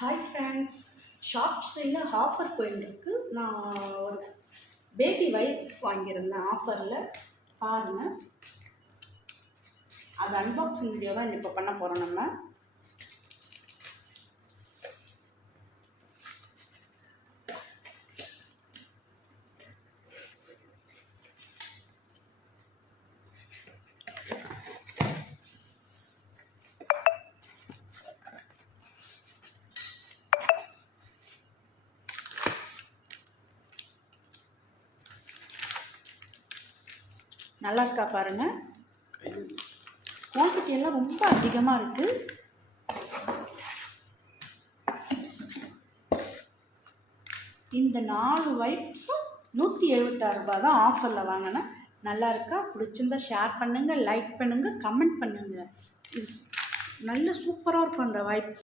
Hi friends, ஷாப்ஸில் offer போயிட்டுருக்கு. நான் ஒரு பேபி வைப்ஸ் வாங்கியிருந்தேன் ஆஃபரில். பாருங்கள், அது அன்பாக்சிங் வீடியோ தான் இப்போ பண்ண போகிறோம். நம்ம நல்லா இருக்கா பாருங்கள். குவான்டிட்டி எல்லாம் ரொம்ப அதிகமாக இருக்குது. இந்த 4 வைப்ஸும் 176 ரூபா தான் ஆஃபரில் வாங்கினேன். நல்லா இருக்கா? பிடிச்சிருந்தா ஷேர் பண்ணுங்கள், லைக் பண்ணுங்கள், கமெண்ட் பண்ணுங்கள். இது நல்ல சூப்பராக இருக்கும் அந்த வைப்ஸ்.